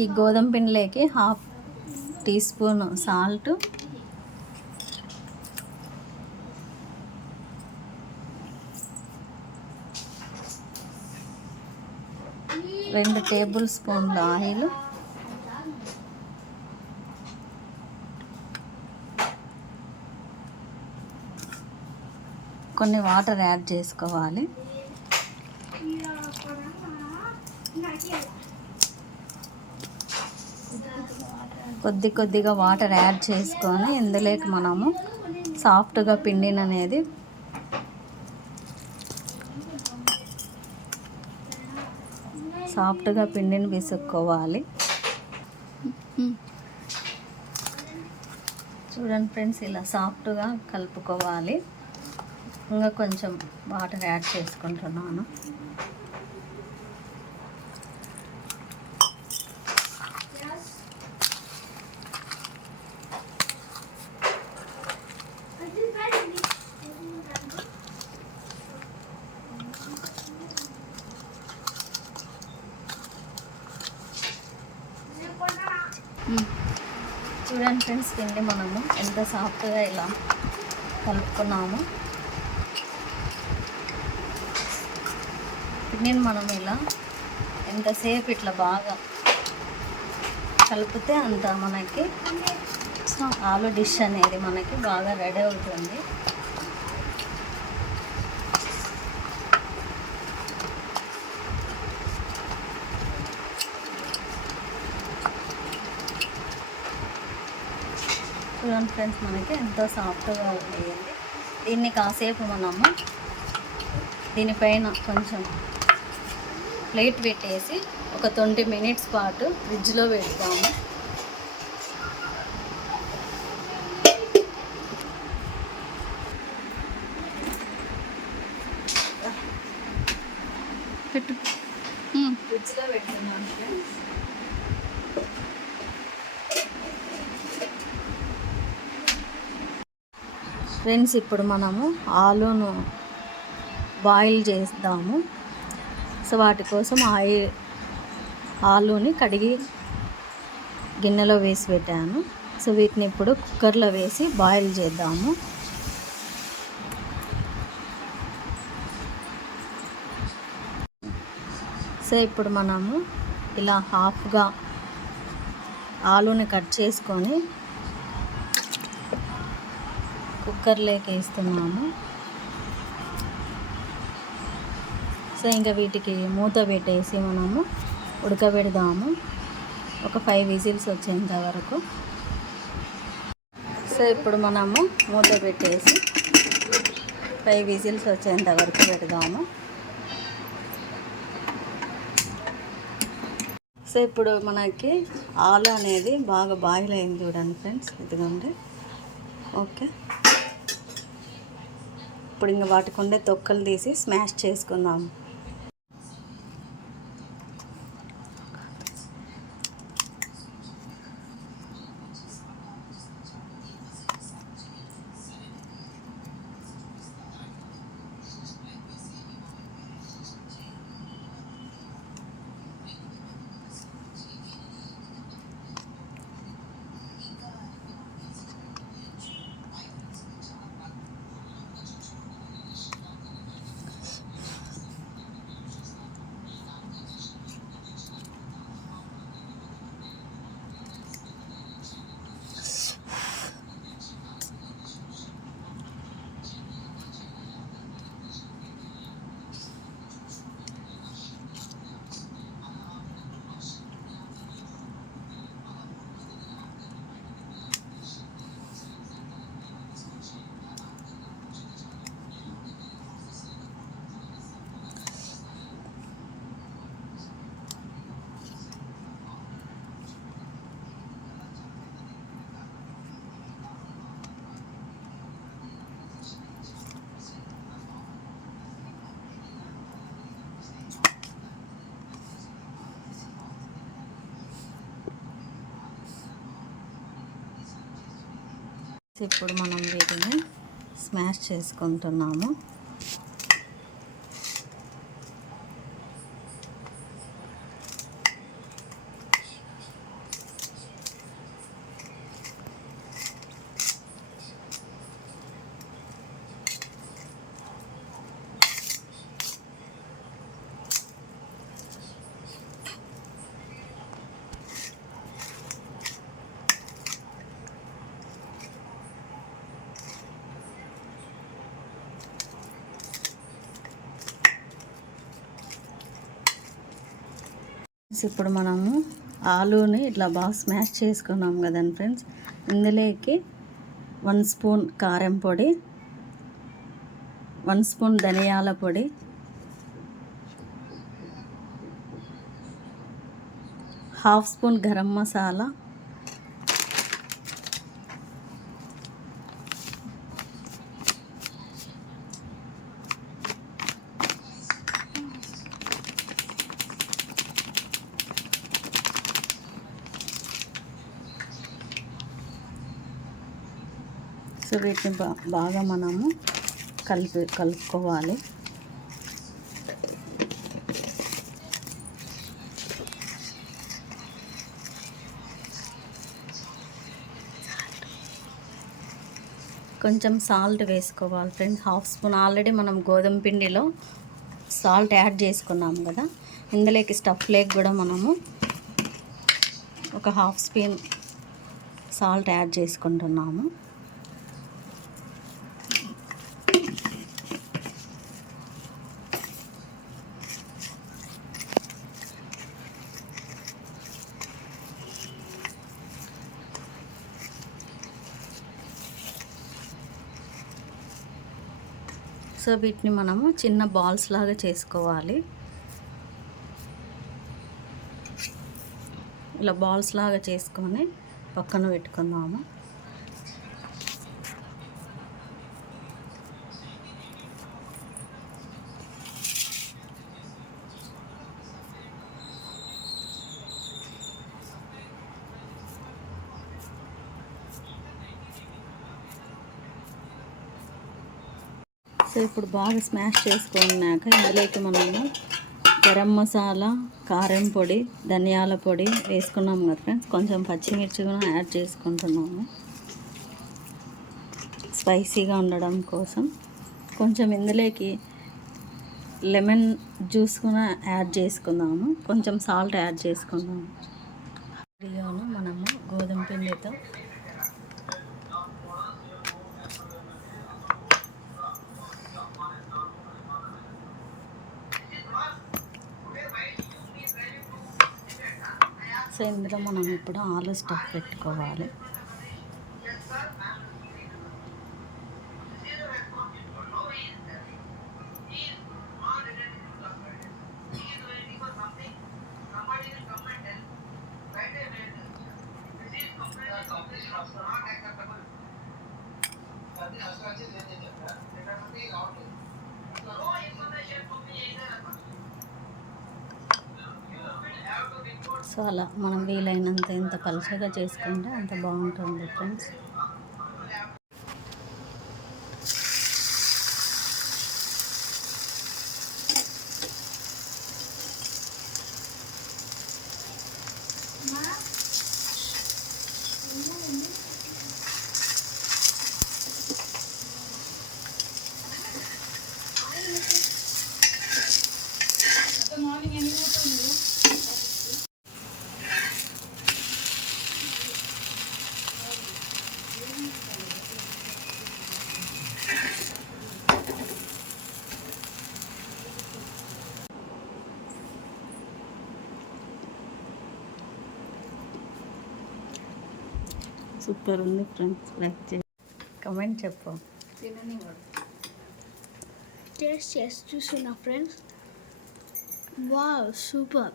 ఈ గోధుమ పిండిలోకి హాఫ్ టీ స్పూన్ సాల్ట్. రెండు టేబుల్ స్పూన్ల ఆయిల్. కొన్ని వాటర్ యాడ్ చేసుకోవాలి. కొద్ది కొద్దిగా వాటర్ యాడ్ చేసుకొని ఇందులోకి మనము సాఫ్ట్గా పిండిని అనేది సాఫ్ట్గా పిండిని విసుక్కోవాలి. చూడండి ఫ్రెండ్స్ ఇలా సాఫ్ట్గా కలుపుకోవాలి. ఇంకా కొంచెం వాటర్ యాడ్ చేసుకుంటున్నాను. చూడండి ఫ్రెండ్స్ పిండి మనము ఎంత సాఫ్ట్గా ఇలా కలుపుకున్నాము. పిండిని మనం ఇలా ఎంతసేపు ఇట్లా బాగా కలిపితే అంత మనకి ఆలు డిష్ అనేది మనకి బాగా రెడీ అవుతుంది. చూడండి ఫ్రెండ్స్ మనకి ఎంతో సాఫ్ట్గా అయ్యింది దీన్ని కాసేపు మనము దీనిపైన కొంచెం ప్లేట్ పెట్టేసి ఒక ట్వంటీ మినిట్స్ పాటు ఫ్రిడ్జ్లో పెడతాము. పెట్టు. ఫ్రిడ్జ్లో పెడుతున్నాను ఫ్రెండ్స్. ఫ్రెండ్స్ ఇప్పుడు మనము ఆలూను బాయిల్ చేద్దాము. సో వాటి కోసం ఆయిల్ ఆలూని కడిగి గిన్నెలో వేసి పెట్టాను. సో వీటిని ఇప్పుడు కుక్కర్లో వేసి బాయిల్ చేద్దాము. సో ఇప్పుడు మనము ఇలా హాఫ్గా ఆలూని కట్ చేసుకొని కుక్కర్లోకి వేస్తున్నాము సో ఇంకా వీటికి మూత పెట్టేసి మనము ఉడకబెడదాము. ఒక ఫైవ్ విజిల్స్ వచ్చేంత వరకు. సో ఇప్పుడు మనము మూత పెట్టేసి ఫైవ్ విజిల్స్ వచ్చేంత వరకు పెడదాము. సో ఇప్పుడు మనకి ఆలు అనేది బాగా బాయిల్ అయింది చూడండి ఫ్రెండ్స్. ఇదిగోండి. ఓకే. ఇప్పుడు ఇంకా వాటికి ఉండే తొక్కలు తీసి స్మాష్ చేసుకుందాం. ఇప్పుడు మనం వీటిని స్మాష్ చేసుకుంటున్నాము. ఫ్రెండ్స్ ఇప్పుడు మనము ఆలూని ఇట్లా బాగా స్మాష్ చేసుకున్నాం కదండి ఫ్రెండ్స్. ఇందులోకి వన్ స్పూన్ కారం పొడి వన్ స్పూన్ ధనియాల పొడి half spoon garam masala so వీటిని బాగా మనము కలిపి కలుపుకోవాలి. కొంచెం సాల్ట్ వేసుకోవాలి ఫ్రెండ్స్. హాఫ్ స్పూన్ ఆల్రెడీ మనం గోధుమ పిండిలో సాల్ట్ యాడ్ చేసుకున్నాం కదా. ఇందులోకి స్టఫ్ లేక్ కూడా మనము ఒక హాఫ్ స్పూన్ సాల్ట్ యాడ్ చేసుకుంటున్నాము. సో వీటిని మనము చిన్న బాల్స్ లాగా చేసుకోవాలి. ఇలా బాల్స్ లాగా చేసుకొని పక్కన పెట్టుకుందాము. సో ఇప్పుడు బాగా స్మాష్ చేసుకున్నాక ఇందులోకి మనము గరం మసాలా కారం పొడి ధనియాల పొడి వేసుకున్నాము కదా ఫ్రెండ్స్ కొంచెం పచ్చిమిర్చి కూడా యాడ్ చేసుకుంటున్నాము. స్పైసీగా ఉండడం కోసం. కొంచెం ఇందులోకి లెమన్ జ్యూస్ కూడా యాడ్ చేసుకుందాము. కొంచెం సాల్ట్ యాడ్ చేసుకుందాము. బియ్యాను మనము గోధుమ పిండితో సో ఇందులో మనం ఇప్పుడు ఆలు స్టఫ్ పెట్టుకోవాలి. సో అలా మనం వీలైనంత ఎంత పలుచగా చేసుకుంటే అంత బాగుంటుంది ఫ్రెండ్స్. సూపర్ ఉంది ఫ్రెండ్స్. లైక్ చేసి కమెంట్ చెప్పు. టేస్ట్ చేసి చూసిన ఫ్రెండ్స్. Wow super.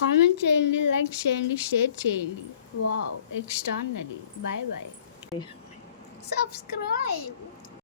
కామెంట్ చేయండి లైక్ చేయండి షేర్ చేయండి. Wow extraordinary. Bye bye. Subscribe.